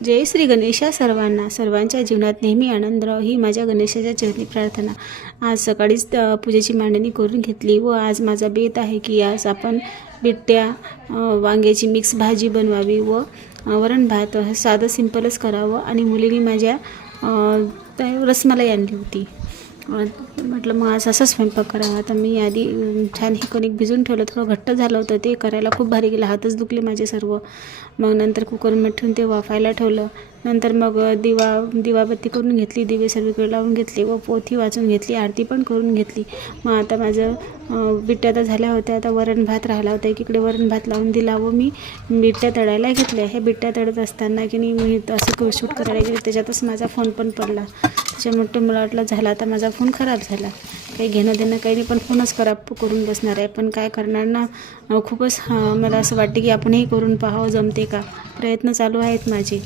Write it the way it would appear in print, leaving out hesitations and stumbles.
जय श्री गणेशा सर्वांना, सर्वांच्या जीवनात नेहमी आनंद राहो ही माझ्या गणेशाच्या चरणी प्रार्थना। आज सकाळीच पूजेची मांडणी करून घेतली व आज माझा बेत आहे की आज आपण बिट्ट्या वांग्याची मिक्स भाजी बनवावी व वरण भात साधं सिंपलच करावं। आणि मुलीने माझ्या रसमलाई आणली होती, म्हटलं मग आज असा स्वयंपाक करावा। तर मी आधी छान हे कणिक भिजून ठेवलं, थोडं घट्ट झालं होतं ते, करायला खूप भारी गेलं, हातच दुखले माझे सर्व। मग नंतर कुकरमध्ये ठेवून ते वाफायला ठेवलं। नंतर मग दिवाबत्ती करून घेतली, दिवे सगळीकडे लावून घेतले व पोथी वाचून घेतली, आरती पण करून घेतली। मग आता माझं बिट्ट्या तर झाल्या होत्या, आता वरण भात राहिला होता, एकीकडे वरण भात लावून दिला व मी बिट्ट्या तळायला घेतल्या। हे बिट्ट्या तळत असताना की मी असं शूट करायला गेले, त्याच्यातच माझा फोन पण पडला। त्याच्यामुळे मला वाटलं झाला आता माझा फोन खराब झाला, काही घेणं देणं काही नाही, पण फोनच खराब करून बसणार आहे। पण काय करणार ना, खूपच मला असं वाटते की आपणही करून पाहावं जमते का, प्रयत्न चालू आहेत माझे।